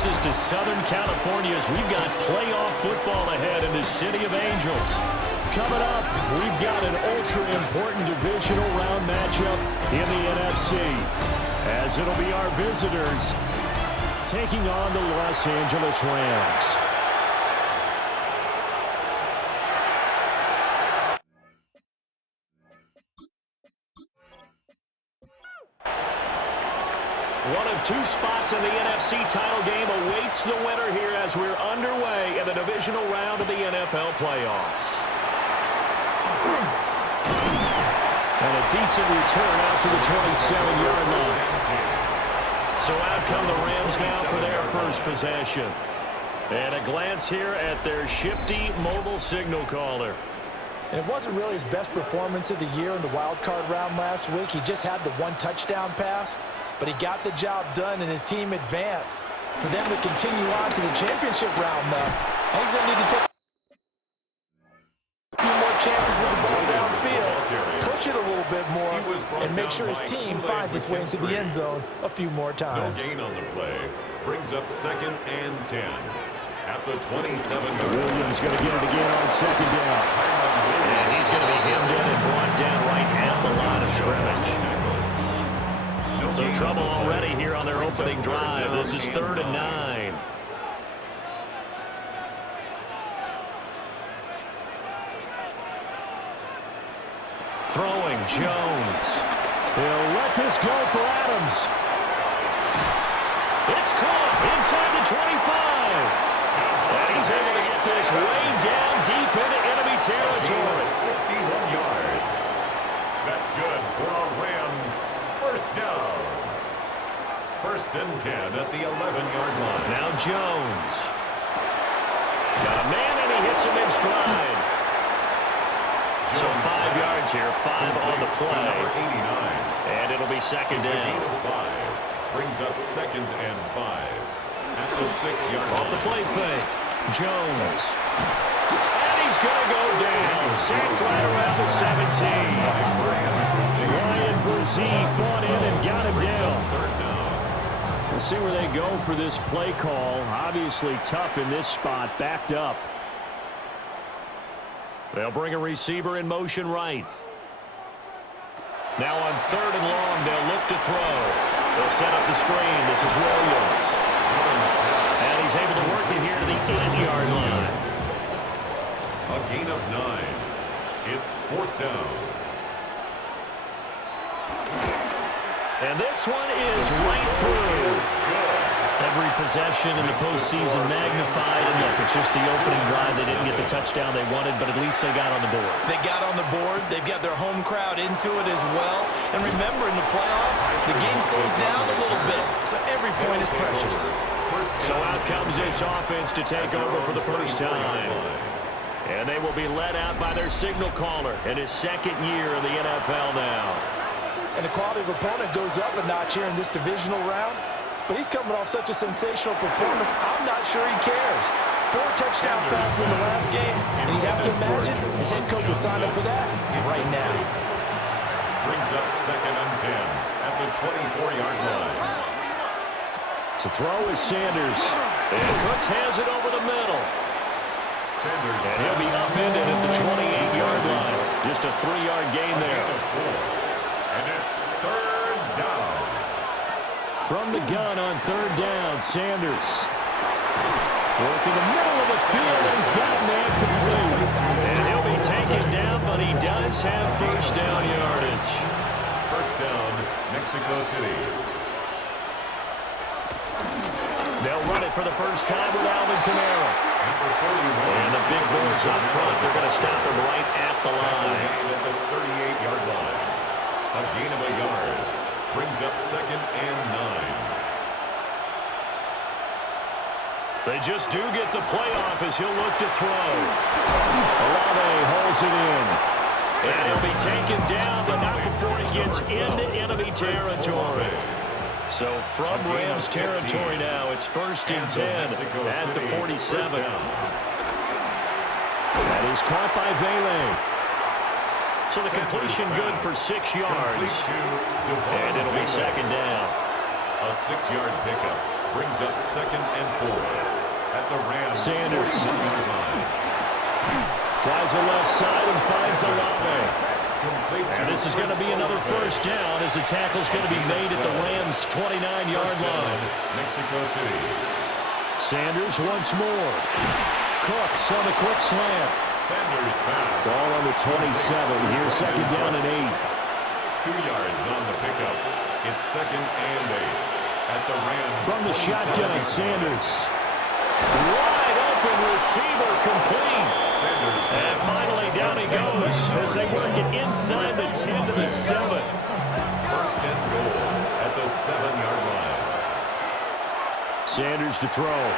Texas to Southern California as we've got playoff football ahead in the City of Angels. Coming up, we've got an ultra-important divisional round matchup in the NFC, as it'll be our visitors taking on the Los Angeles Rams. One of two spots in the NFC title game awaits the winner here as we're underway in the divisional round of the NFL playoffs. And a decent return out to the 27-yard line. So out come the Rams now for their first possession. And a glance here at their shifty mobile signal caller. And it wasn't really his best performance of the year in the wild card round last week. He just had the one touchdown pass, but he got the job done and his team advanced. For them to continue on to the championship round, though, he's going to need to take a few more chances with the ball downfield, push it a little bit more, and make sure his team finds its way into the end zone a few more times. No gain on the play. Brings up 2nd and 10. At the 27. Williams going to get it again on 2nd down. And he's going to be hemmed in and brought down right at the line of scrimmage. So trouble already here on their opening drive. This is 3rd and 9. Throwing Jones. He'll let this go for Adams. It's caught inside the 25. And he's able to get this way down deep into enemy territory. 61 yards. That's good for a Rams first down. 1st and 10 at the 11-yard line. Now Jones. Got a man and he hits him in stride. So 5 yards here, 5 on the play. Number 89. And it'll be 2nd down. 5. Brings up 2nd and 5. At the 6-yard line. Off the play fake. Jones. And he's going to go down. Sacked right around the 17. Ryan Brzee fought in and got him down. We'll see where they go for this play call. Obviously tough in this spot, backed up. They'll bring a receiver in motion right. Now on 3rd and long, they'll look to throw. They'll set up the screen. This is Williams. And he's able to work it here to the 8-yard line. A gain of 9. It's 4th down. And this one is right through. Every possession in the postseason magnified. And look, it's just the opening drive. They didn't get the touchdown they wanted, but at least they got on the board. They got on the board. They've got their home crowd into it as well. And remember, in the playoffs, the game slows down a little bit, so every point is precious. So out comes this offense to take over for the first time. And they will be led out by their signal caller in his 2nd year in the NFL now. And the quality of opponent goes up a notch here in this divisional round. But he's coming off such a sensational performance, I'm not sure he cares. 4 touchdown passes in the last game, and you'd have to imagine his head coach would sign up for that right now. Brings up 2nd and 10 at the 24-yard line. To throw is Sanders. And Cooks has it over the middle. Sanders. And he'll be upended at the 28-yard line. Just a 3-yard gain there. And it's 3rd down. From the gun on 3rd down, Sanders. Working the middle of the field, and he's got man complete. And he'll be taken down, but he does have first down yardage. First down, Mexico City. They'll run it for the first time with Alvin Kamara. And the big boys up front, they're going to stop him right at the line. At the 38-yard line. A gain of a yard. Brings up 2nd and 9. They just do get the playoff as he'll look to throw. Olave holds it in. And he'll be taken down, but not before he gets into enemy territory. So from Rams territory now, it's 1st and 10 at the 47. That is caught by Vele. So the completion good for 6 yards. And it'll be 2nd down. A 6-yard pickup. Brings up 2nd and 4 at the Rams. Sanders. 42-yard line. Tries the left side and finds Olave. And this is going to be another first down as the tackle's going to be made at the Rams' 29-yard line. Mexico City. Sanders once more. Cooks on the quick slant. Sanders pass. Ball on the 27. Here's 2nd down and 8. 2 yards on the pickup. It's 2nd and 8 at the Rams. From the shotgun, Sanders. Wide open receiver complete. Sanders And finally down he goes as they work it inside the 10 to the 7. 1st and goal at the 7-yard line. Sanders to throw.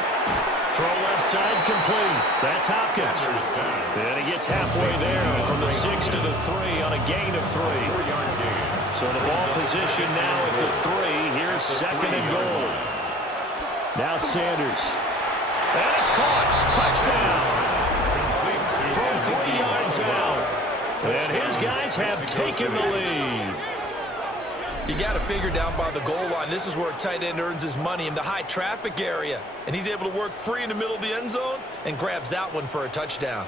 Throw left side complete. That's Hopkins. And he gets halfway there from the 6 to the 3 on a gain of 3. 4-yard gain. So the ball position now at the 3. Here's 2nd and goal. Now Sanders. And it's caught. Touchdown. From 3 yards out. And his guys have taken the lead. You got to figure down by the goal line. This is where a tight end earns his money in the high traffic area. And he's able to work free in the middle of the end zone and grabs that one for a touchdown.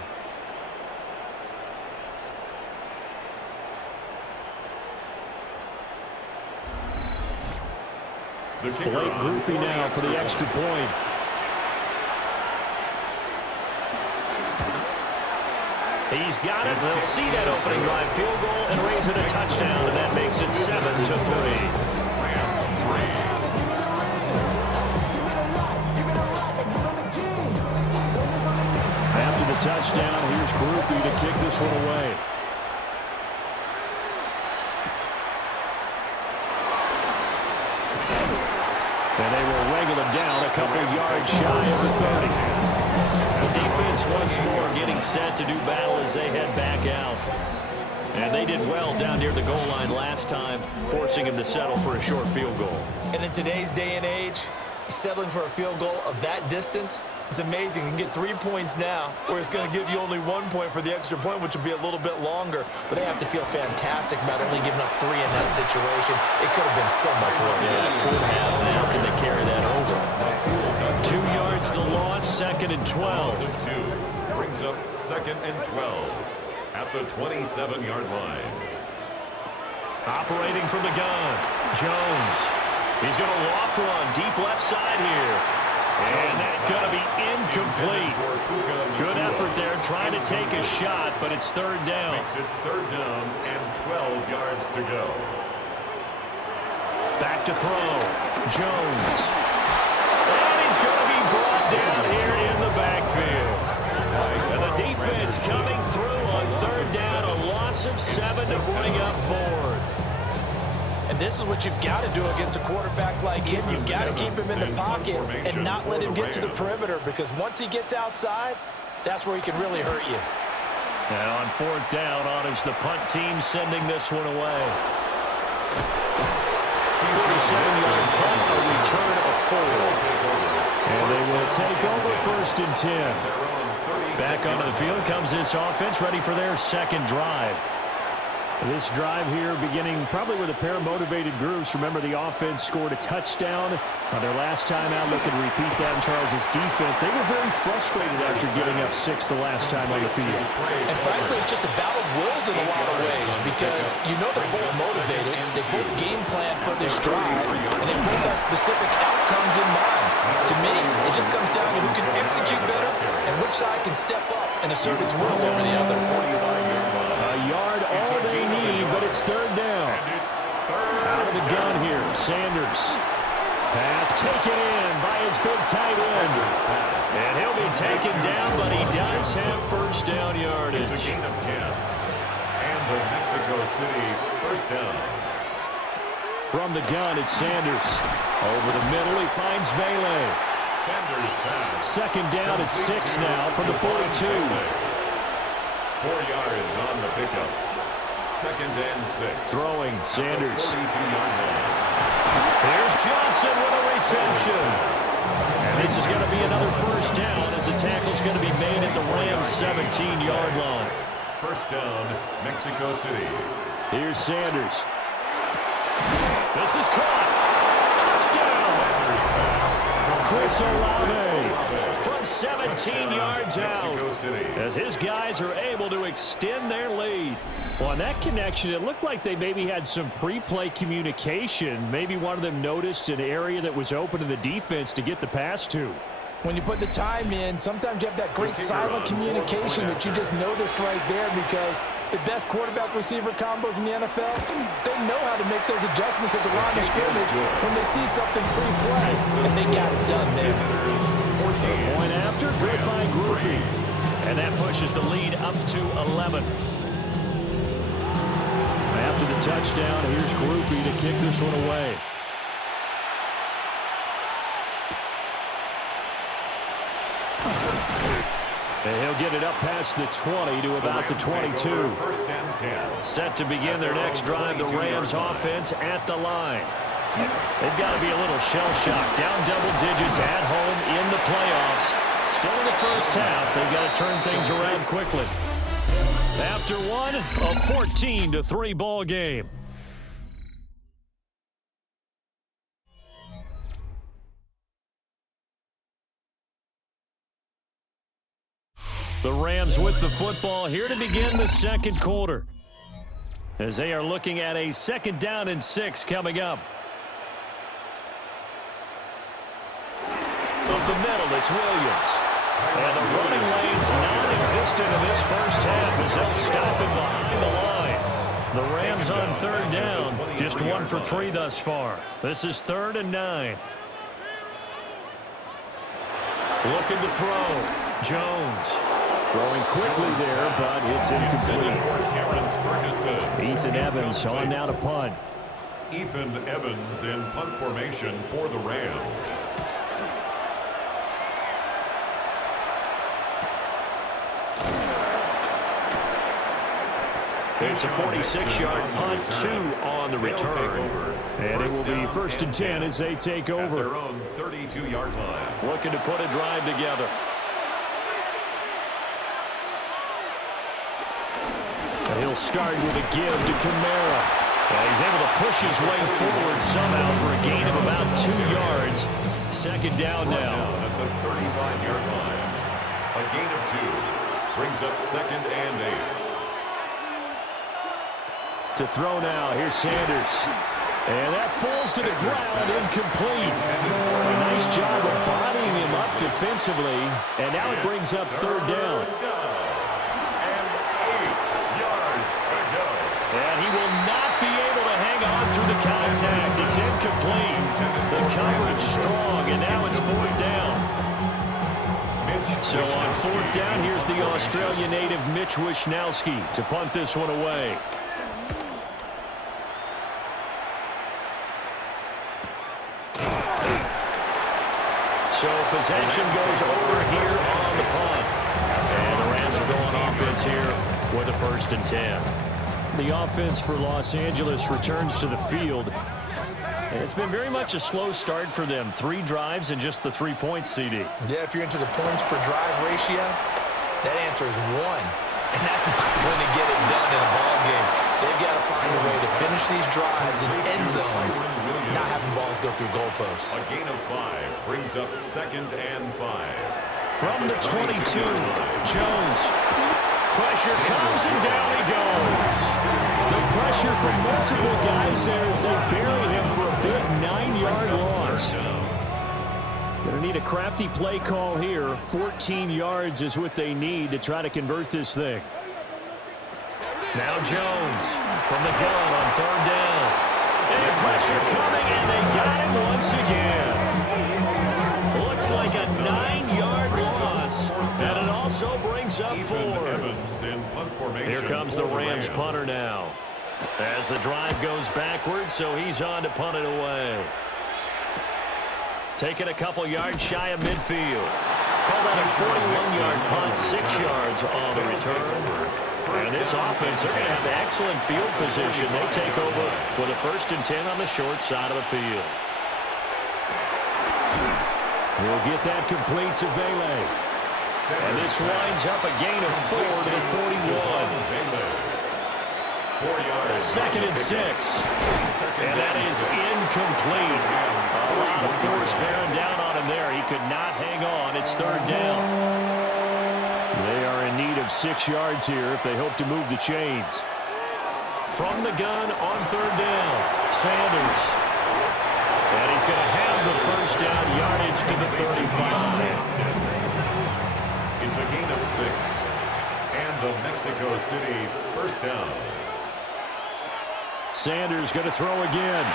Blake Groupie now for the extra point. He's got it. They'll see that opening drive field goal and raise it a touchdown, and that makes it 7-3. After the touchdown, here's Groupie to kick this one away. And they will wrangle him down a couple yards shy of the 30. The defense once more getting set to do battle as they head back out. And they did well down near the goal line last time, forcing him to settle for a short field goal. And in today's day and age, settling for a field goal of that distance is amazing. You can get 3 points now, where it's going to give you only 1 point for the extra point, which will be a little bit longer. But they have to feel fantastic about only giving up 3 in that situation. It could have been so much worse. Yeah, could have. Now can they carry that over? 2 yards the loss, 2nd and 12. Brings up 2nd and 12 at the 27-yard line. Operating from the gun, Jones. He's going to loft one deep left side here. And that's going to be incomplete. Good effort there trying to take a shot, but it's 3rd down. Makes it 3rd down and 12 yards to go. Back to throw. Jones. And he's going to be brought down here in the backfield. And the defense coming through on 3rd down. A loss of 7 to bring up 4th. And this is what you've got to do against a quarterback like him. You've got to keep him in the pocket and not let him get to the perimeter, because once he gets outside, that's where he can really hurt you. And on 4th down, on is the punt team sending this one away. 47-yard punt, a return of 4. And they will take over 1st and 10. Back onto the field comes this offense, ready for their 2nd drive. This drive here beginning probably with a pair of motivated groups. Remember, the offense scored a touchdown on their last time out. Looking to repeat that in Charles' defense. They were very frustrated after giving up 6 the last time on the field. And frankly, it's just a battle of wills in a lot of ways, because you know they're both motivated. They both game plan for this drive, and they both have specific outcomes in mind. To me, it just comes down to who can execute better and which side can step up and assert its will over the other. A yard all they need, but it's 3rd down. Out of the gun here, Sanders. Pass taken in by his big tight end. And he'll be taken down, but he does have 1st down yardage. It's a gain of 10. And the Mexico City 1st down. From the gun, it's Sanders. Over the middle, he finds Vele. Sanders pass. 2nd down, it's 6 now from the 42. 4 yards on the pickup. 2nd and 6. Throwing, Sanders. 42-yard line. Here's Johnson with a reception. And this is going to be another 1st down as the tackle's going to be made at the Rams' 17-yard line. 1st down, Mexico City. Here's Sanders. This is caught. Touchdown. Sanders pass. Chris Olave from 17 yards out as his guys are able to extend their lead. Well, on that connection, it looked like they maybe had some pre-play communication. Maybe one of them noticed an area that was open in the defense to get the pass to. When you put the time in, sometimes you have that great silent communication that you just noticed right there, because the best quarterback-receiver combos in the NFL, they know how to make those adjustments at the line of scrimmage when they see something pre-play, and they got it done there. Point after, good by Groupie. And that pushes the lead up to 11. After the touchdown, here's Groupie to kick this one away. And he'll get it up past the 20 to about the 22. Set to begin their next drive, the Rams offense at the line. They've got to be a little shell-shocked. Down double digits at home in the playoffs. Still in the first half. They've got to turn things around quickly. After one, a 14-3 ball game. The Rams with the football here to begin the second quarter, as they are looking at a 2nd down and 6 coming up. Of the middle, it's Williams. And the running lane's non-existent in this first half as they'll stop it behind the line. The Rams on 3rd down, just 1 for 3 thus far. This is 3rd and 9. Looking to throw. Jones. Throwing quickly there, but it's incomplete. Ethan Evans on now to punt. Ethan Evans in punt formation for the Rams. It's a 46-yard punt, 2 on the return. And it will be 1st and 10 as they take over. Their own 32-yard line. Looking to put a drive together. And he'll start with a give to Kamara. He's able to push his way forward somehow for a gain of about 2 yards. 2nd down now. At the 35-yard line. A gain of 2 brings up 2nd and 8. To throw now, here's Sanders. And that falls to the ground, incomplete. A nice job of bodying him up defensively. And now it brings up 3rd down. And 8 yards to go. And he will not be able to hang on through the contact. It's incomplete. The coverage strong, and now it's 4th down. So on 4th down, here's the Australian native Mitch Wishnowsky to punt this one away. So possession goes over here on the punt. And the Rams are going offense here with a 1st and 10. The offense for Los Angeles returns to the field. And it's been very much a slow start for them. 3 drives and just the 3 points, CD. Yeah, if you're into the points per drive ratio, that answer is 1. And that's not going to get it done in a ball game. They've got to find a way to finish these drives in end zones, not having balls go through goalposts. A gain of 5 brings up 2nd and 5. From the 22, Jones. Pressure comes and down he goes. The pressure from multiple guys there as they bury him for a big 9-yard loss. Going to need a crafty play call here. 14 yards is what they need to try to convert this thing. Now Jones from the gun on 3rd down. And pressure coming, and they got him once again. Looks like a 9-yard loss, and it also brings up 4th. Here comes the Rams punter now. As the drive goes backwards, so he's on to punt it away. Taking a couple yards shy of midfield. Call that a 41-yard punt, 6 yards on the return. And this offense, they're going to have excellent field position. They take over with a 1st and 10 on the short side of the field. We'll get that complete to Vele. And this winds up a gain of 4 to the 41. Second and 6. And that is incomplete. A lot of force bearing down on him there. He could not hang on. It's third down. They are in need of 6 yards here if they hope to move the chains. From the gun on third down, Sanders. And he's going to have the first down yardage to the 35. It's a gain of 6. And the Mexico City first down. Sanders going to throw again.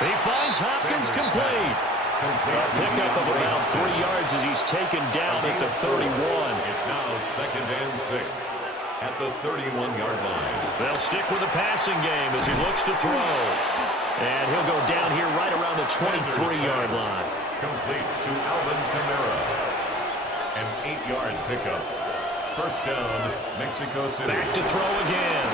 He finds Hopkins complete. A pickup of about 3 yards as he's taken down at the 31. It's now second and 6 at the 31-yard line. They'll stick with the passing game as he looks to throw. And he'll go down here right around the 23-yard line. Complete to Alvin Kamara. An 8-yard pickup. First down, Mexico City. Back to throw again.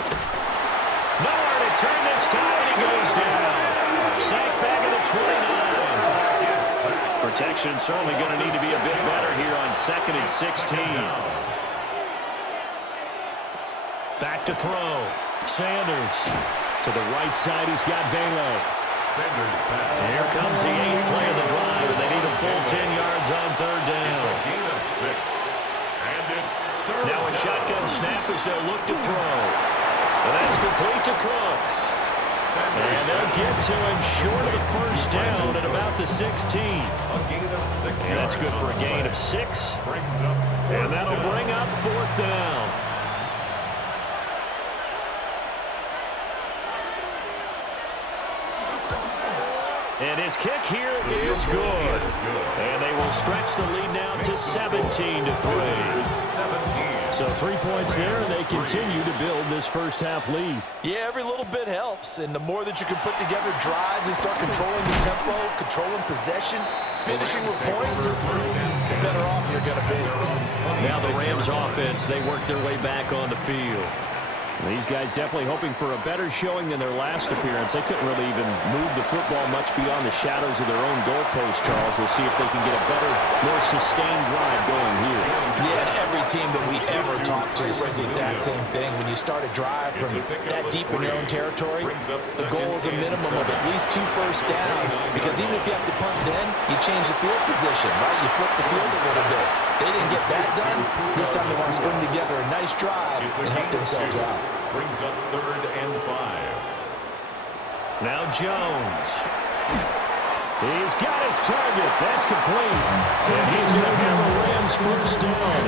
Nowhere to turn this time, and he goes down. Sacked back at the 29. Protection certainly going to need to be a bit better here on second and 16. Back to throw. Sanders. To the right side, he's got Velo. Sanders pass. Here comes the 8th play of the drive, and they need a full 10 yards on third down. It's a gain of 6. And it's third Now a shotgun snap as they'll look to throw. And that's complete to Cooks. And they'll get to him short of the first down at about the 16. A gain of 6 And that's good for a gain of 6. And that'll bring up fourth down. And his kick here is good. And they will stretch the lead now to 17-3. So 3 points there, and they continue to build this first half lead. Yeah, every little bit helps, and the more that you can put together drives and start controlling the tempo, controlling possession, finishing with points, the better off you're going to be. Now the Rams offense, they work their way back on the field. These guys definitely hoping for a better showing than their last appearance. They couldn't really even move the football much beyond the shadows of their own goalpost, Charles. We'll see if they can get a better, more sustained drive going here. Yeah, and every team that we ever talk to says the exact same thing. When you start a drive from that deep in your own territory, the goal is a minimum of at least 2 first downs, because even if you have to punt then, you change the field position, right? You flip the field a little bit. They didn't get that done. This time they want to string together a nice drive and help themselves out. Brings up third and 5. Now Jones. He's got his target. That's complete. And he's going to have a Rams first down.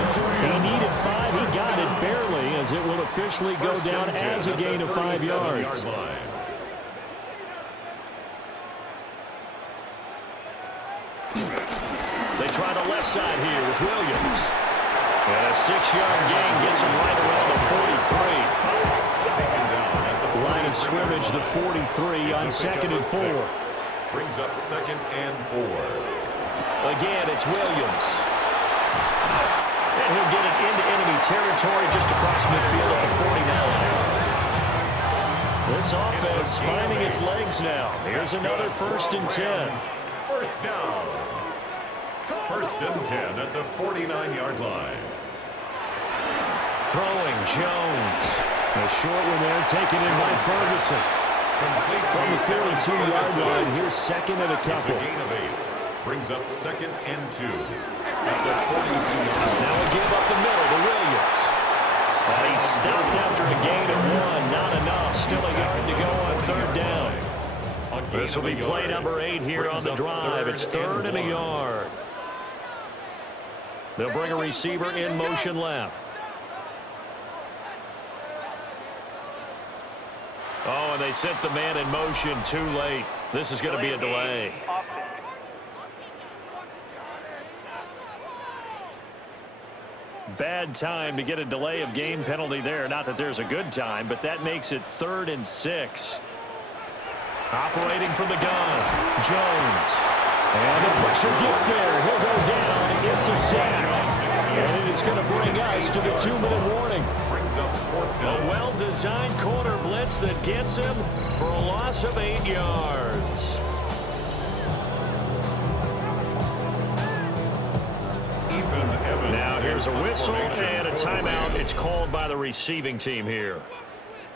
He needed 5. He got it barely, as it will officially go down as a gain of 5 yards. They try the left side here with Williams. And a 6-yard gain gets him right around the 43. Line of scrimmage, the 43 on second and 4. Brings up second and 4. Again, it's Williams. And he'll get it into enemy territory just across midfield at the 49. This offense finding its legs now. Here's another first and 10. First down. First and 10 at the 49-yard line. Throwing Jones. A short one there, taken in by Ferguson. From the 42-yard line, here's second and a couple. It's a gain of 8. Brings up second and 2 at the 42-yard line. Now a give up the middle to Williams. And he stopped after a gain of 1. Not enough. Still a yard to go on third down. This will be play number 8 here on the drive. It's third and a yard. They'll bring a receiver in motion left. Oh, and they sent the man in motion too late. This is going to be a delay. Bad time to get a delay of game penalty there. Not that there's a good time, but that makes it third and 6. Operating from the gun, Jones. And the pressure gets there. He'll go down. It's a sack. And it is going to bring us to the 2-minute warning. A well-designed corner blitz that gets him for a loss of 8 yards. Now here's a whistle and a timeout. It's called by the receiving team here.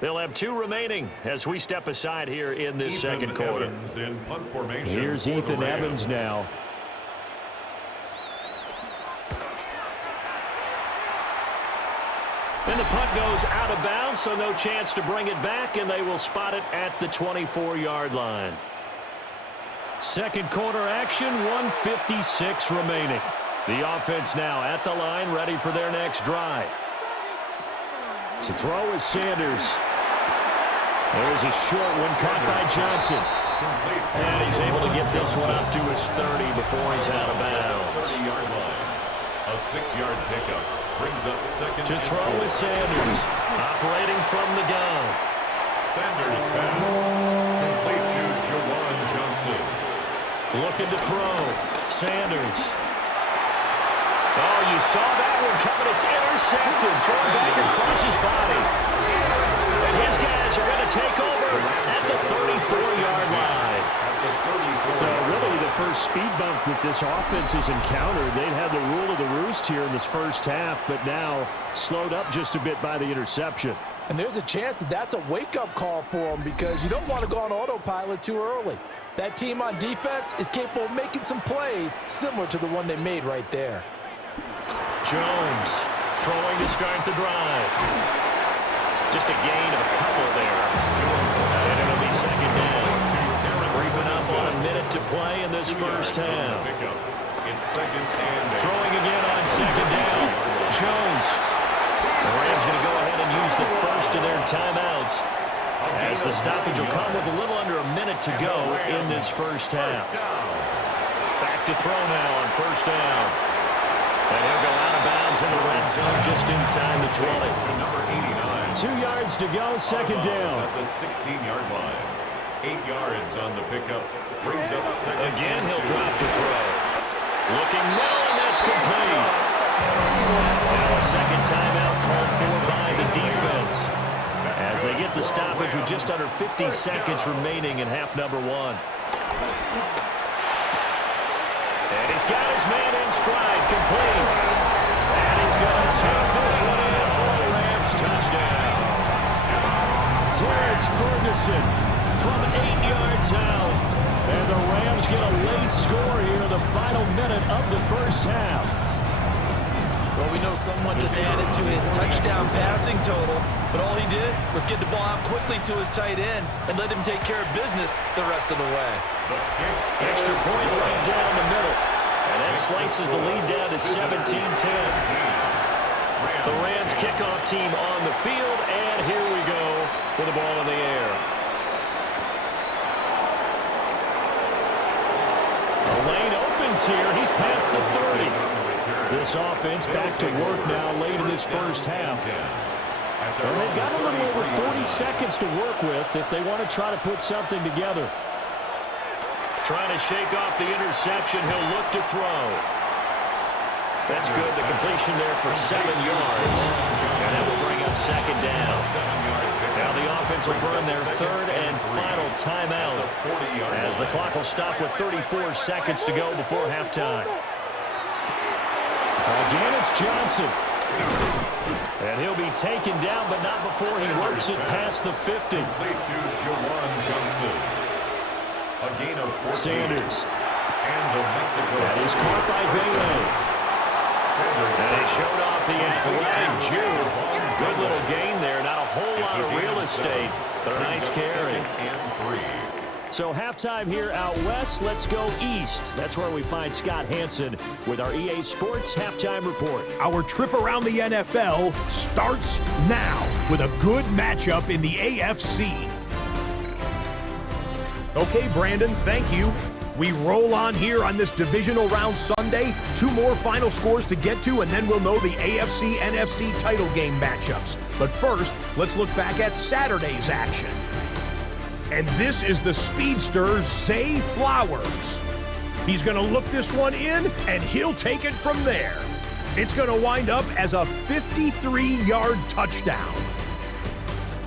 They'll have 2 remaining as we step aside here in this second quarter. In punt formation. Here's Ethan Evans now. And the punt goes out of bounds, so no chance to bring it back, and they will spot it at the 24-yard line. Second quarter action, 1:56 remaining. The offense now at the line, ready for their next drive. To throw is Sanders. There's a short one caught by Johnson. And he's able to get this one up to his 30 before he's out of bounds. 30-yard line. A 6-yard pickup brings up second. To throw is Sanders. Operating from the gun. Sanders pass. Complete to Jawan Johnson. Looking to throw. Sanders. Oh, you saw that one coming. It's intercepted. Thrown back across his body. And his guys are going to take over at the 34-yard line. So really the first speed bump that this offense has encountered. They'd had the rule of the roost here in this first half, but now slowed up just a bit by the interception. And there's a chance that that's a wake-up call for them because you don't want to go on autopilot too early. That team on defense is capable of making some plays similar to the one they made right there. Jones throwing to start the drive. Just a gain of a couple there. And it'll be second down. Creeping up on a minute to play in this first half. Throwing again on second down. Jones. The Rams going to go ahead and use the first of their timeouts, as the stoppage will come with a little under a minute to go in this first half. Back to throw now on first down. And he'll go out of bounds in the red zone just inside the 20. To number 89. 2 yards to go, second down. At the 16-yard line. 8 yards on the pickup. Brings up second. Again, he'll drop to throw. Looking now, and that's complete. Now a second timeout called for by the defense, as they get the stoppage with just under 50 seconds remaining in half number 1. And he's got his man in stride, complete. And he's going to take this one in for a Rams touchdown. Terrence Ferguson from 8 yards out. And the Rams get a late score here in the final minute of the first half. Well, we know someone just added to his touchdown passing total, but all he did was get the ball out quickly to his tight end and let him take care of business the rest of the way. Extra point right down the middle. And that slices the lead down to 17-10. The Rams kickoff team on the field, and here we go with the ball in the air. The lane opens here. He's past the 30. This offense back to work now late in this first half. And they've got a little over 40 seconds to work with if they want to try to put something together. Trying to shake off the interception. He'll look to throw. That's good. The completion there for 7 yards. And that will bring up second down. Now the offense will burn their third and final timeout, as the clock will stop with 34 seconds to go before halftime. Again, it's Johnson. And he'll be taken down, but not before he works it past the 50. Complete to Jawan Johnson. A gain of 14. Sanders. And the Mexico. That is caught by Vele. And he showed off the athletic Jude. Good little gain there. Not a whole lot of real estate, but a nice carry. And 3. So halftime here out west. Let's go east. That's where we find Scott Hansen with our EA Sports Halftime Report. Our trip around the NFL starts now with a good matchup in the AFC. Okay, Brandon, thank you. We roll on here on this divisional round Sunday. 2 more final scores to get to, and then we'll know the AFC-NFC title game matchups. But first, let's look back at Saturday's action. And this is the speedster, Zay Flowers. He's going to look this one in, and he'll take it from there. It's going to wind up as a 53-yard touchdown.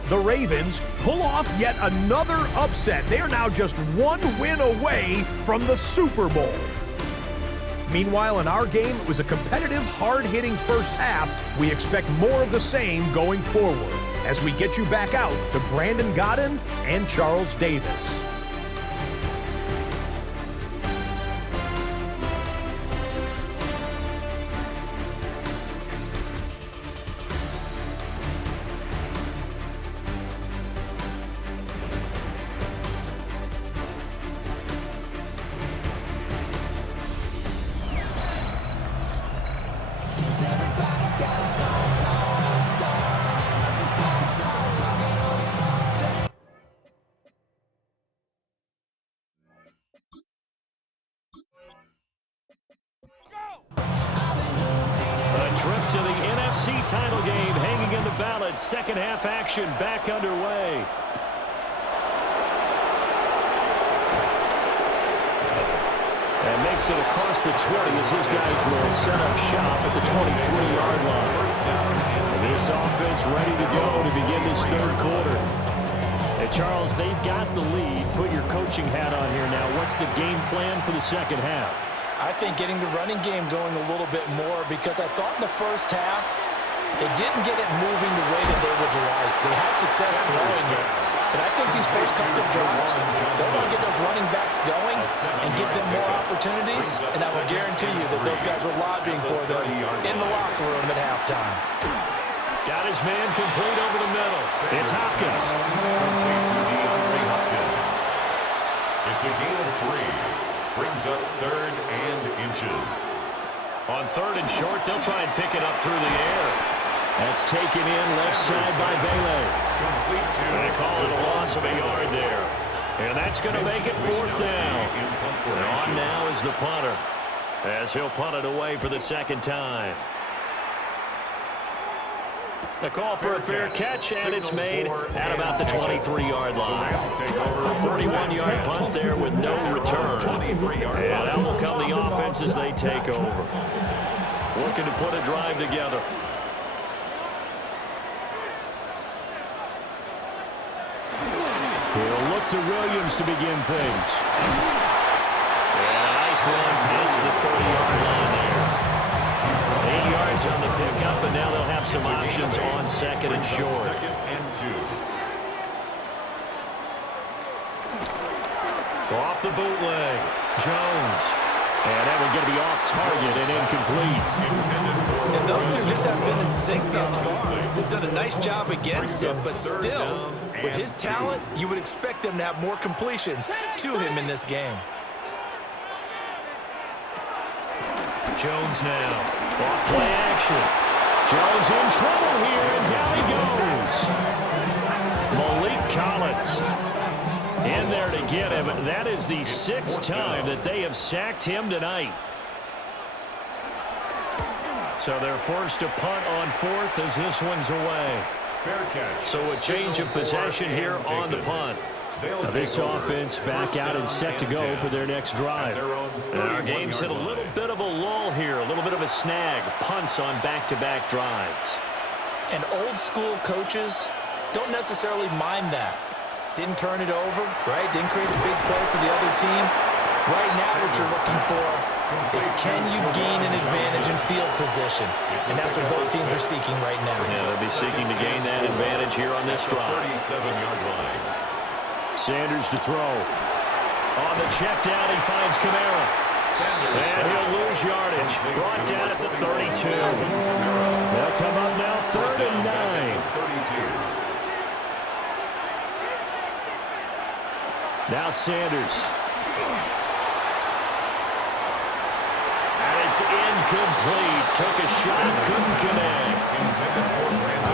The Ravens pull off yet another upset. They are now just 1 win away from the Super Bowl. Meanwhile, in our game, it was a competitive, hard-hitting first half. We expect more of the same going forward as we get you back out to Brandon Godden and Charles Davis. Trip to the NFC title game hanging in the balance. Second half action back underway. And makes it across the 20 as his guys will set up shop at the 23-yard line. And this offense ready to go to begin this third quarter. Hey, Charles, they've got the lead. Put your coaching hat on here now. What's the game plan for the second half? I think getting the running game going a little bit more, because I thought in the first half it didn't get it moving the way that they would like. They had success throwing it, but I think these first couple of drives, they're going to get those running backs going and give them more opportunities, and I will guarantee you that those guys were lobbying for them in the locker room at halftime. Got his man complete over the middle. It's Hopkins. It's a gain of 3. Brings up 3rd and inches. On 3rd and short, they'll try and pick it up through the air. That's taken in left side by Bailey. They call it a loss of a yard there. And that's going to make it 4th down. And on now is the punter, as he'll punt it away for the second time. The call for a fair catch, and it's made at about the 23-yard line. A 31-yard punt there with no return. And out will come the offense as they take over. Looking to put a drive together. He'll look to Williams to begin things. And a nice run past the 30-yard line there. 8 yards on the pickup, and now they'll have some options on 2nd and short. 2nd and 2. Off the bootleg, Jones. And that one going to be off target and incomplete. And those two just haven't been in sync thus far. They've done a nice job against him, but still, with his talent, you would expect them to have more completions to him in this game. Jones now. Off play action. Jones in trouble here, and down he goes. Malik Collins in there to get him. That is the 6th time that they have sacked him tonight. So they're forced to punt on 4th as this one's away. Fair catch. So a change of possession here on the punt. Now this offense back out and set to go for their next drive. And our game's hit a little bit of a lull here, a little bit of a snag. Punts on back-to-back drives. And old school coaches don't necessarily mind that. Didn't turn it over, right? Didn't create a big play for the other team. Right now what you're looking for is, can you gain an advantage in field position? And that's what both teams are seeking right now. Yeah, they'll be seeking to gain that advantage here on this drive. 37-yard line. Sanders to throw. On the check down, he finds Kamara. And he'll lose yardage. Brought down at the 32. They'll come up now 3rd and 9. Now Sanders. And it's incomplete. Took a shot, couldn't connect.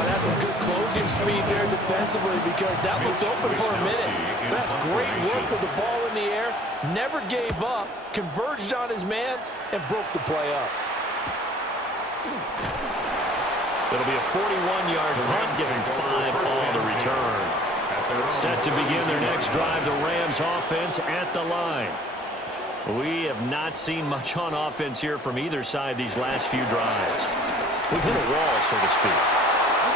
That's some good closing speed there defensively, because that looked open for a minute. That's great work with the ball in the air. Never gave up, converged on his man, and broke the play up. It'll be a 41-yard punt, giving 5 on the return. Set to begin their next drive, the Rams offense at the line. We have not seen much on offense here from either side these last few drives. We've hit a wall, so to speak.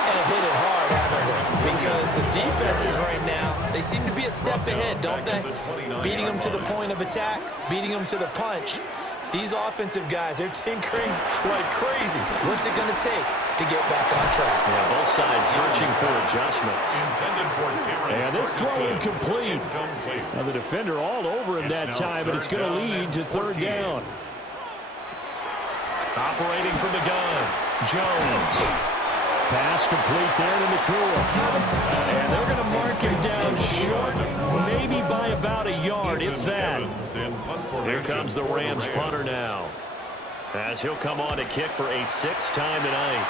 And have hit it hard, haven't we? Because the defenses right now, they seem to be a step ahead, don't they? Beating them to the point of attack, beating them to the punch. These offensive guys, they're tinkering like crazy. What's it going to take to get back on track? Yeah, both sides searching for adjustments. And this throw incomplete. Now the defender all over him that time, but it's going to lead to third down. Operating from the gun, Jones. Pass complete there to Nakua. And they're going to mark him down short, maybe by about a yard, if that. Here comes the Rams punter now, as he'll come on to kick for a sixth time tonight.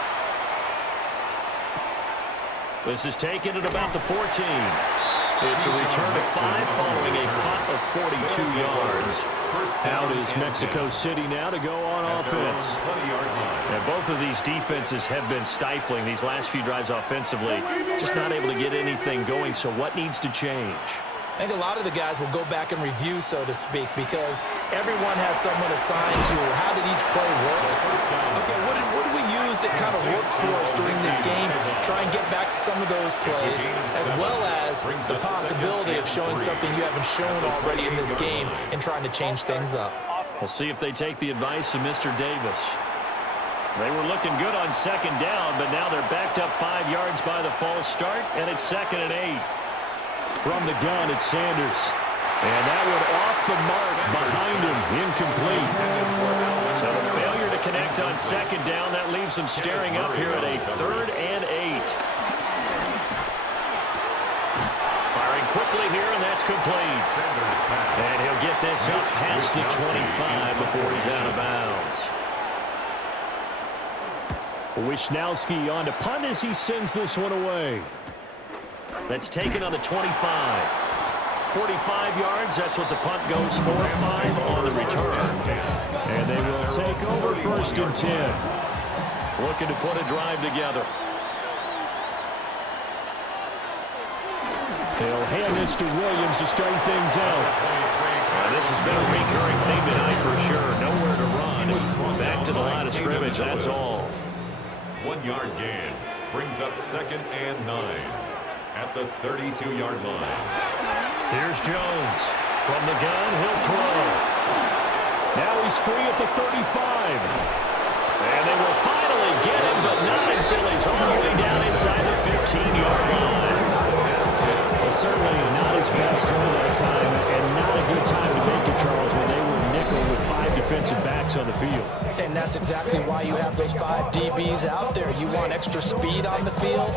This is taken at about the 14. It's a return of 5 following a punt of 42 yards. Out is Mexico City now to go on offense. And both of these defenses have been stifling these last few drives offensively. Just not able to get anything going, so what needs to change? I think a lot of the guys will go back and review, so to speak, because everyone has someone assigned to how did each play work. Okay, what did we use that kind of worked for us during this game? Try and get back some of those plays, as well as the possibility of showing something you haven't shown already in this game and trying to change things up. We'll see if they take the advice of Mr. Davis. They were looking good on second down, but now they're backed up 5 yards by the false start, and it's 2nd and 8. From the gun, it's Sanders. And that one off the mark behind him, incomplete. So a failure to connect on second down. That leaves them staring up here at a 3rd and 8. Firing quickly here, and that's complete. And he'll get this up past the 25 before he's out of bounds. Wisnowski on to punt as he sends this one away. That's taken on the 25. 45 yards, that's what the punt goes for. 5 on the return. And they will take over 1st and 10. Looking to put a drive together. They'll hand this to Williams to start things out. This has been a recurring theme tonight for sure. Nowhere to run. Back to the line of scrimmage, that's all. 1 yard gain brings up 2nd and 9 at the 32-yard line. Here's Jones. From the gun, he'll throw. Now he's free at the 35. And they will finally get him, but not until he's all the way down inside the 15-yard line. Well, certainly not his best throw that time, and not a good time to make it, Charles, when they were nickel with 5 defensive backs on the field. And that's exactly why you have those 5 DBs out there. You want extra speed on the field,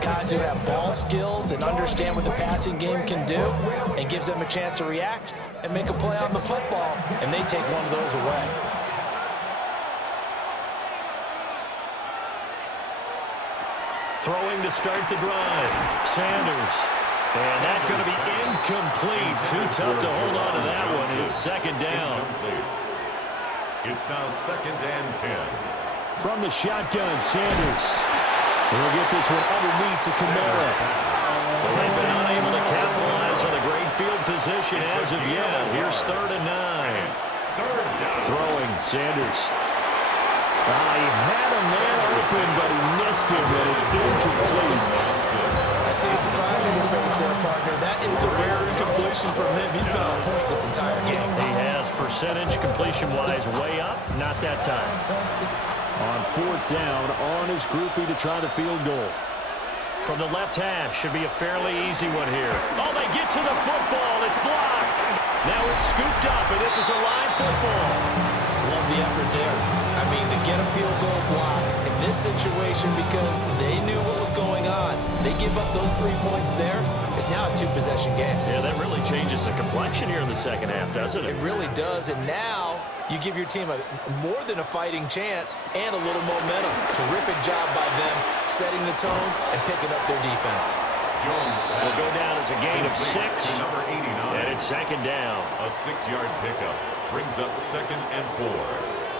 guys who have ball skills and understand what the passing game can do, and gives them a chance to react and make a play on the football, and they take one of those away. Throwing to start the drive, Sanders. And that's going to be incomplete. Too tough to hold on to that one. It's 2nd down. It's now 2nd and 10. From the shotgun, Sanders. He'll get this one underneath to Kamara. So they've been unable to capitalize on a great field position as of yet. Here's 3rd and 9. Throwing, Sanders. He had a man open, but he missed him, and it's incomplete. I see the surprise in your face there, partner. That is a rare incompletion from him. He's been on point this entire game. He has percentage completion-wise way up. Not that time. On 4th down, on his groupie to try the field goal. From the left hash, should be a fairly easy one here. Oh, they get to the football. It's blocked. Now it's scooped up, and this is a live football. Love the effort there. I mean, to get a field goal block in this situation because they knew what was going on. They give up those 3 points there. It's now a 2-possession game. Yeah, that really changes the complexion here in the second half, doesn't it? It really does, and now you give your team more than a fighting chance and a little momentum. Terrific job by them setting the tone and picking up their defense. Jones will go down as a gain of 6, number 89. And it's 2nd down. A 6-yard pickup brings up 2nd and 4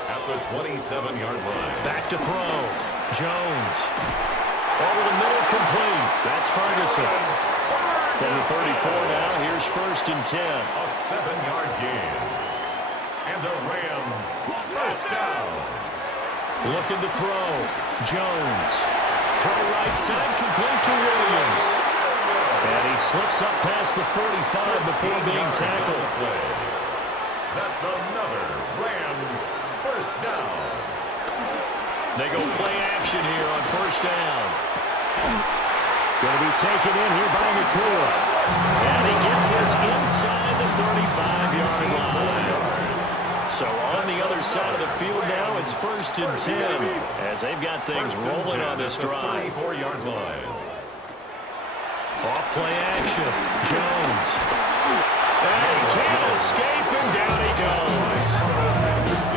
at the 27-yard line. Back to throw. Jones. Over the middle, complete. That's Ferguson. From the 34 now, here's 1st and 10. A 7-yard gain. And the Rams first down. Looking to throw. Jones. Throw right side, complete to Williams. And he slips up past the 45 before being tackled. That's another Rams first down. They go play action here on first down. Going to be taken in here by Nakua. And he gets this inside the 35-yard line. So on the other side of the field now, it's 1st and 10 as they've got things rolling on this drive. 34-yard line. Off play action. Jones. And he can't escape, and down he goes.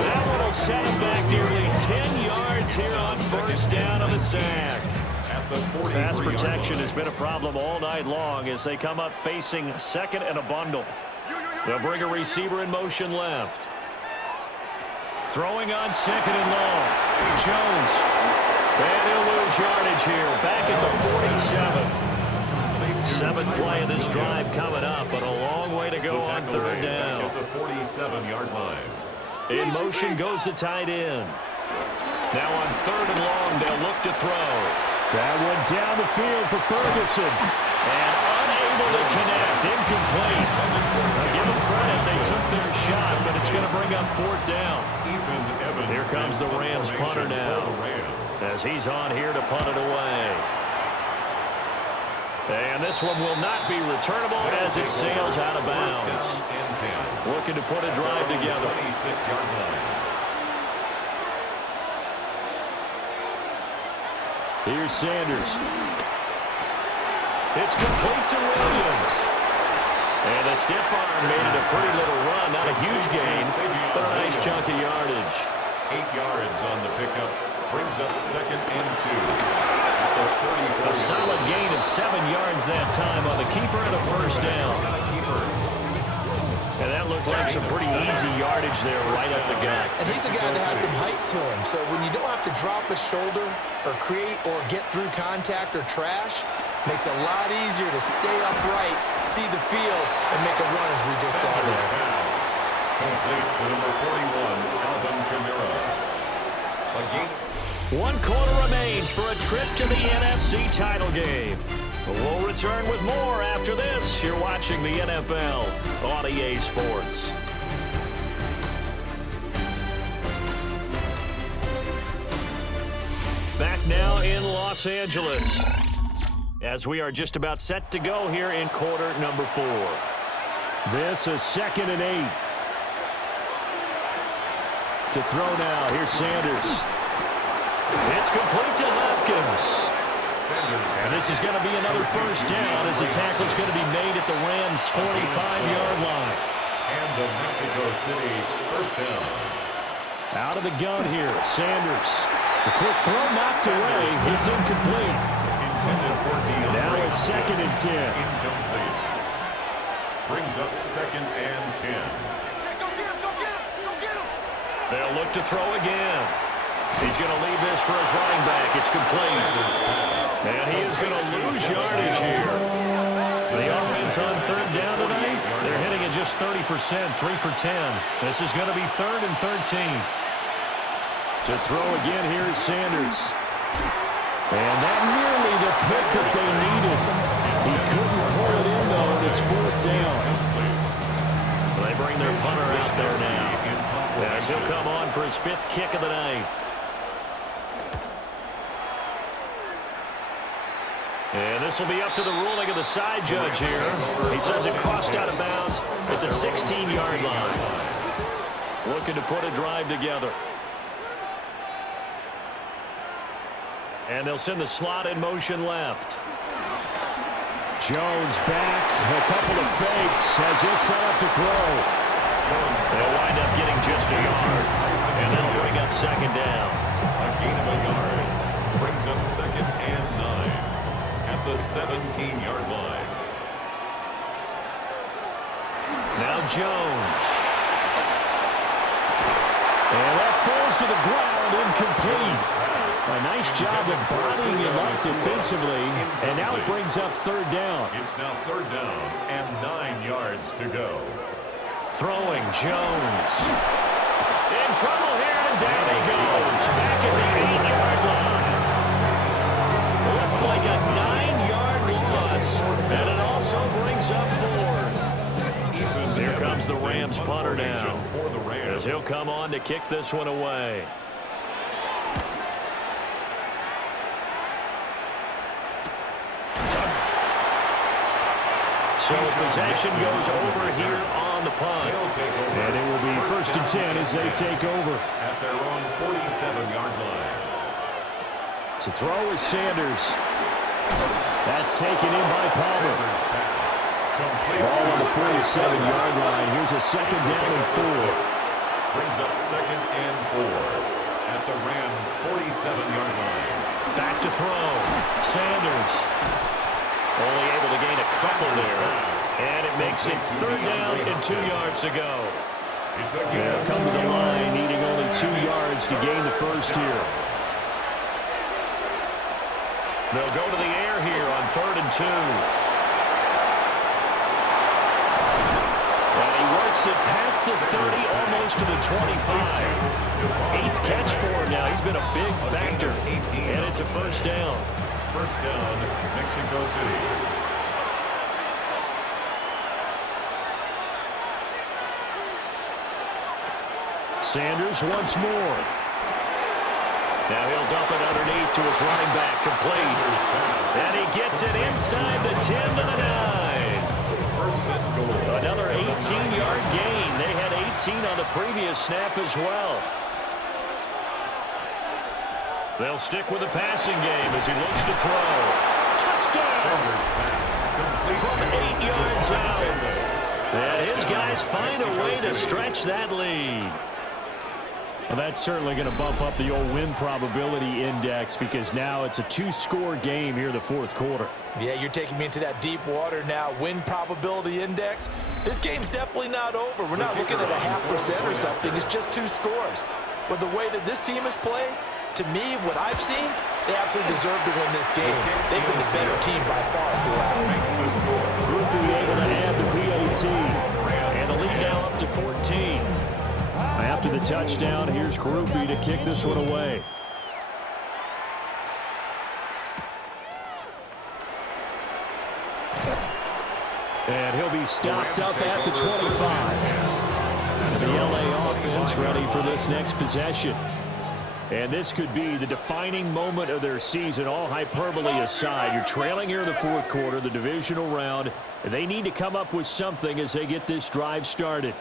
That one will set him back nearly 10 yards here on first down on the sack. Pass protection has been a problem all night long as they come up facing second and a bundle. They'll bring a receiver in motion left. Throwing on second and long. Jones. And he'll lose yardage here. Back at the 47. 7th play of this drive coming up, but a long way to go on third down. At the 47-yard line. In motion goes the tight end. Now on 3rd and long, they'll look to throw. That one down the field for Ferguson. And unable to connect. Incomplete. Now give them credit. They took their shot, but it's going to bring up 4th down. Here comes the Rams punter now, as he's on here to punt it away. And this one will not be returnable as it sails out of bounds. Looking to put a drive together. 26-yard line. Here's Sanders. It's complete to Williams. And the stiff arm made it a pretty little run. Not a huge gain, but a nice chunk of yardage. 8 yards on the pickup. Brings up 2nd and 2. A solid gain of 7 yards that time on the keeper and a first down. And that looked like some pretty easy yardage there right up the gut. And he's a guy that has some height to him. So when you don't have to drop a shoulder or create or get through contact or trash, makes it a lot easier to stay upright, see the field, and make a run as we just saw there. Complete to number 41, Alvin Kamara. A gain. 1 quarter remains for a trip to the NFC title game. We'll return with more after this. You're watching the NFL on EA Sports. Back now in Los Angeles, as we are just about set to go here in quarter number 4. This is 2nd and 8. To throw now. Here's Sanders. It's complete to Hopkins. And this is going to be another first down as the tackle is going to be made at the Rams' 45-yard line. And the Mexico City first down. Out of the gun here, Sanders. The quick throw knocked away. It's incomplete. Intended for Dion. Now it's 2nd and 10. Incomplete. Brings up 2nd and 10. They'll look to throw again. He's going to leave this for his running back. It's complete. And he is going to lose yardage here. The offense on 3rd down tonight, they're hitting at just 30%, 3 for 10. This is going to be 3rd and 13. To throw again, here is Sanders. And that nearly the pick that they needed. He couldn't pull it in, though, and it's 4th down. They bring their punter out there now, as he'll come on for his 5th kick of the night. And this will be up to the ruling of the side judge here. He says it crossed out of bounds at the 16-yard line. Looking to put a drive together. And they'll send the slot in motion left. Jones back, a couple of fakes as he'll set up to throw. They'll wind up getting just a yard. And that'll bring up 2nd down. A gain of a yard. Brings up 2nd and 9. At the 17-yard line. Now Jones. And that falls to the ground, incomplete. A nice job of bodying him up defensively, and now it brings up 3rd down. It's now 3rd down and 9 yards to go. Throwing Jones. In trouble here, and down he goes. Back at the 8-yard line. Looks like a 9-yard loss, and it also brings up 4th. Here comes comes the Rams punter now. For the Rams. As he'll come on to kick this one away. So possession goes over here on the punt. And it will be 1st and 10 as they take over. At their own 47-yard line. To throw is Sanders. That's taken in by Palmer. Ball on the 47-yard line. Here's a 2nd down and 4. Brings up 2nd and 4 at the Rams' 47-yard line. Back to throw. Sanders. Only able to gain a couple there. And it makes it 3rd down and 2 yards to go. They'll come to the line needing only 2 yards to gain the first here. They'll go to the air here on 3rd and 2. And he works it past the 30, almost to the 25. 8th catch for him now. He's been a big factor. And it's a 1st down. 1st down, Mexico City. Sanders once more. Now he'll dump it underneath to his running back, complete. And he gets it inside the 10 to the 9. 1st and goal. Another 18-yard gain. They had 18 on the previous snap as well. They'll stick with the passing game as he looks to throw. Touchdown! From 8 yards out. And his guys find a way to stretch that lead. Well, that's certainly going to bump up the old win probability index because now it's a 2-score game here in the 4th quarter. Yeah, you're taking me into that deep water now. Win probability index. This game's definitely not over. We're not looking at a 0.5% or something. It's just 2 scores. But the way that this team has played, to me, what I've seen, they absolutely deserve to win this game. They've been the better team by far throughout. Groupie able to add the PAT. And the lead now up to 14. After the touchdown, here's Groupie to kick this one away. And he'll be stopped up at the 25. And the LA offense ready for this next possession. And this could be the defining moment of their season, all hyperbole aside. You're trailing here in the 4th quarter, the divisional round. And they need to come up with something as they get this drive started.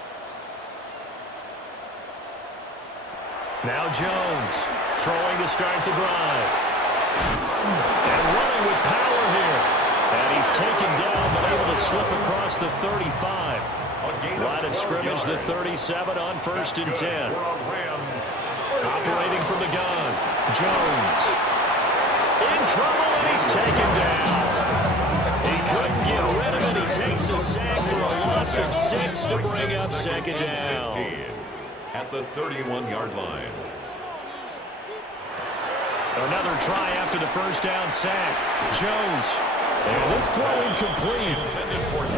Now Jones throwing to start the drive. And running with power here. And he's taken down but able to slip across the 35. Line of scrimmage, the 37 on 1st and 10. Operating from the gun. Jones. In trouble and he's taken down. He couldn't get rid of it. He takes a sack for a loss of 6 to bring up 2nd down. At the 31-yard line. Another try after the 1st down sack. Jones. And this throw incomplete.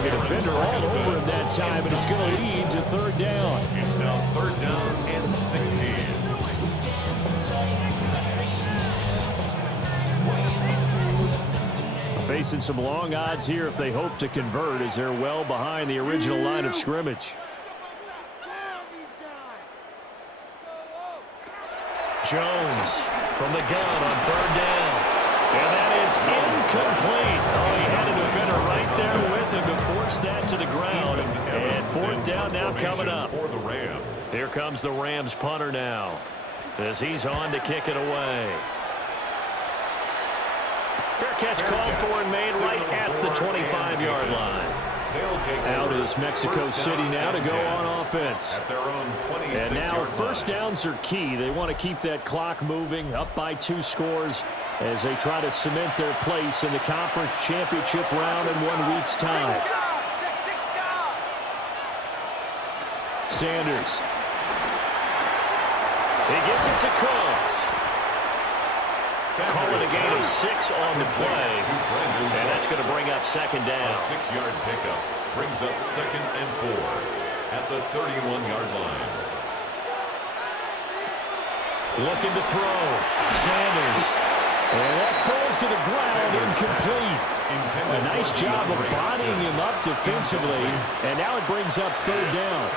The defender all over him that time, and it's going to lead to 3rd down. It's now 3rd down and 16. Facing some long odds here if they hope to convert as they're well behind the original line of scrimmage. Jones from the gun on 3rd down. And that is incomplete. Oh, he had a defender right there with him to force that to the ground. And 4th down now coming up. For the Rams. Here comes the Rams punter now as he's on to kick it away. Fair catch called for and made right at the 25-yard line. Out is Mexico City now to go on offense. And now 1st downs are key. They want to keep that clock moving, up by 2 scores as they try to cement their place in the conference championship round in 1 week's time. Sanders. He gets it to Cooks. Calling a gain of 6 on the play. And that's going to bring up 2nd down. A 6-yard pickup brings up 2nd and 4 at the 31-yard line. Looking to throw. Sanders. And that falls to the ground, incomplete. A nice job of bodying him up defensively, and now it brings up third down.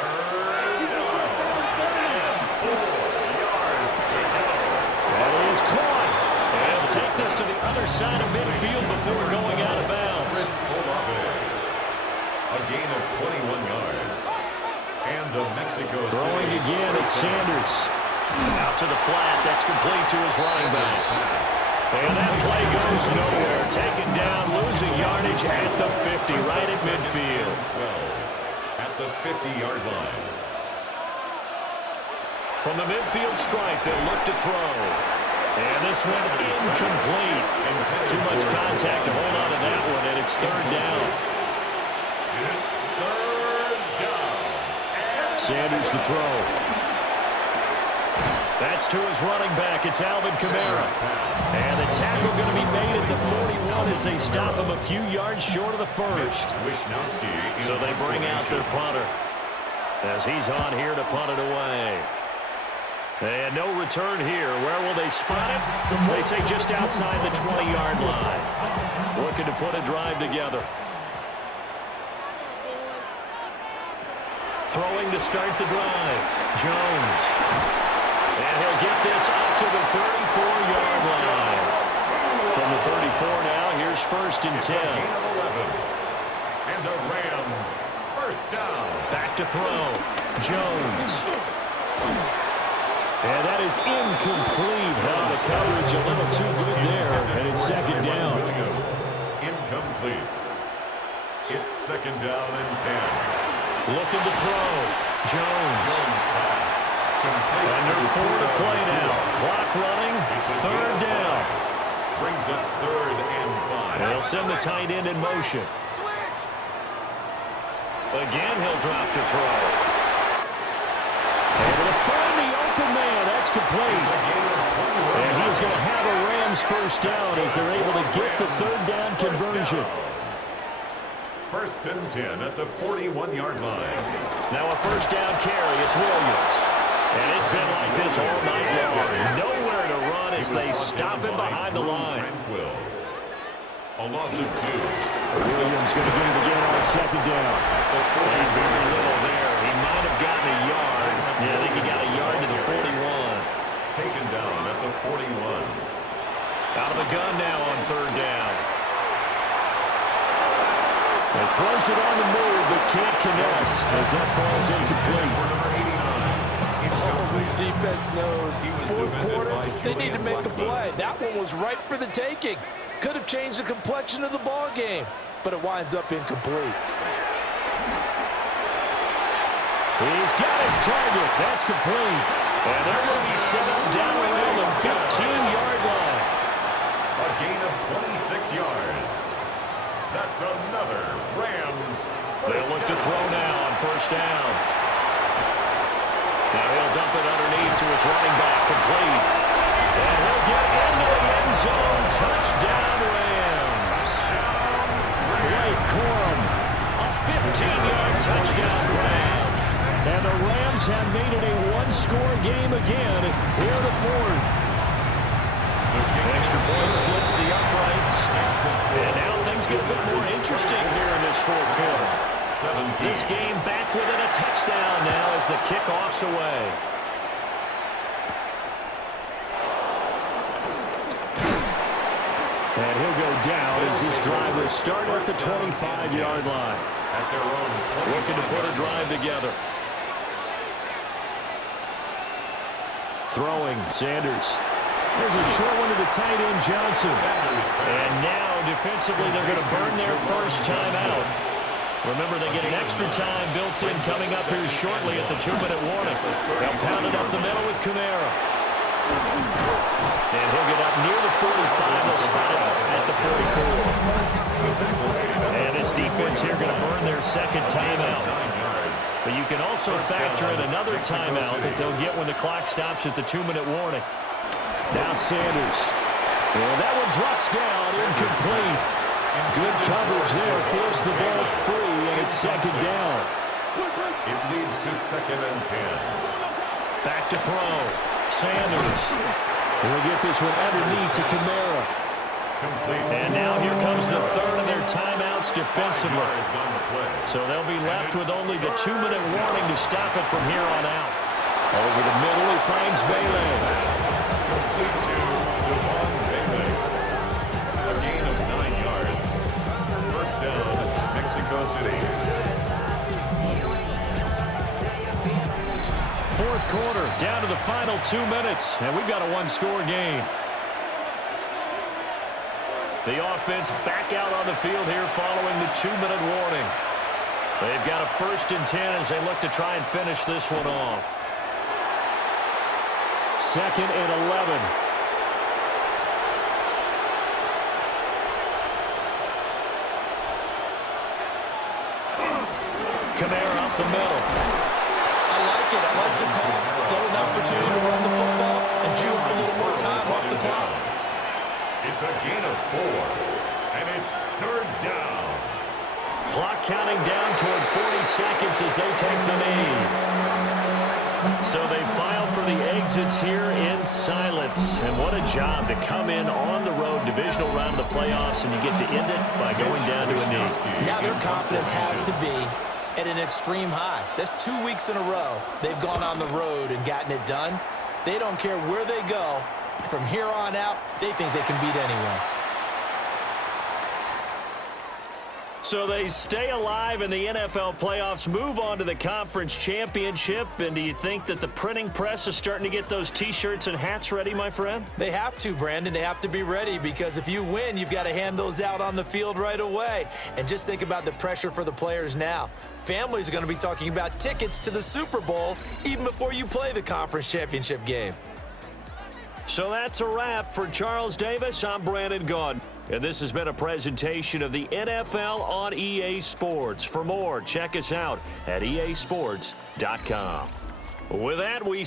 That is caught. And take this to the other side of midfield before going out of bounds. A gain of 21 yards. And the Mexico Throwing again at Sanders. Out to the flat. That's complete to his running back. And that play goes nowhere. Taken down, losing yardage at the 50, right at midfield. 12 at the 50-yard line. From the midfield stripe, they'll look to throw. And this one incomplete. Too much contact to hold on to that one, and it's third down. It's third down. Sanders to throw. That's to his running back. It's Alvin Kamara. And the tackle going to be made at the 41 as they stop him a few yards short of the first. So they bring out their punter as he's on here to punt it away. And no return here. Where will they spot it? They say just outside the 20-yard line. Looking to put a drive together. Throwing to start the drive. Jones. And he'll get this up to the 34-yard line. From the 34 now, here's first and 10. And the Rams, first down. Back to throw. Jones. And that is incomplete. Now the coverage a little too good there, and it's second down. Incomplete. It's second down and 10. Looking to throw. Jones. Under 4 to play now. Clock running. Third down. Brings up third and 5. And they'll send the tight end in motion. Again, he'll drop to throw. Able to find the open man. That's complete. And he's going to have a Rams first down as they're able to get the third down conversion. First and 10 at the 41-yard line. Now a first down carry. It's Williams. And it's been like this all night long. Nowhere to run as they stop him behind the line. A loss of 2. Williams going to get it again on second down. And very little there. He might have gotten a yard. Yeah, I think he got a yard to the 41. Taken down at the 41. Out of the gun now on third down. And throws it on the move, but can't connect as that falls incomplete. This defense knows fourth quarter, they need to make a play. That one was right for the taking. Could have changed the complexion of the ball game, but it winds up incomplete. He's got his target. That's complete. And they're going to be set up down around the 15-yard line. A gain of 26 yards. That's another Rams. They'll look to throw now on first down. Now he'll dump it underneath to his running back, complete. And he'll get into the end zone. Touchdown, Rams. Blake Corum, a 15-yard touchdown grab. And the Rams have made it a one-score game again here in the fourth. Extra point splits the uprights. And now things get a bit more interesting here in this fourth quarter. 17. This game back within a touchdown now as the kickoff's away. And he'll go down as this drive will start at the 25-yard line. At their own 25. Looking to put a drive together. Throwing, Sanders. There's a short one to the tight end, Johnson. And now, defensively, they're going to burn their first timeout. Remember, they get an extra time built in coming up here shortly at the 2-minute warning. They'll pound it up the middle with Kamara. And he'll get up near the 45. They'll spot it at the 44. And this defense here going to burn their second timeout. But you can also factor in another timeout that they'll get when the clock stops at the 2-minute warning. Now Sanders. And that one drops down, incomplete. Good coverage there, forced the ball free, and it's second down. It leads to second and 10. Back to throw. Sanders. He'll get this one underneath to Kamara. And now here comes the third of their timeouts defensively. So they'll be left with only the 2-minute warning to stop it from here on out. Over the middle, he finds Vele. Complete to Vele. A gain of 9 yards. First down, Mexico City. Fourth quarter, down to the final 2 minutes, and we've got a one-score game. The offense back out on the field here following the 2-minute warning. They've got a 1st and 10 as they look to try and finish this one off. 2nd and 11. Kamara up the middle. I like it. I like the call. Still an opportunity to run the football and chew up a little more time off the clock. It's a gain of 4, and it's 3rd down. Clock counting down toward 40 seconds as they take the knee. So they file for the exits here in silence. And what a job to come in on the road, divisional round of the playoffs, and you get to end it by going down to a knee. Now their confidence has to be at an extreme high. That's 2 weeks in a row they've gone on the road and gotten it done. They don't care where they go. From here on out, they think they can beat anyone. So they stay alive in the NFL playoffs, move on to the conference championship. And do you think that the printing press is starting to get those T-shirts and hats ready, my friend? They have to, Brandon. They have to be ready because if you win, you've got to hand those out on the field right away. And just think about the pressure for the players now. Families are going to be talking about tickets to the Super Bowl even before you play the conference championship game. So that's a wrap for Charles Davis. I'm Brandon Gunn. And this has been a presentation of the NFL on EA Sports. For more, check us out at easports.com. With that, we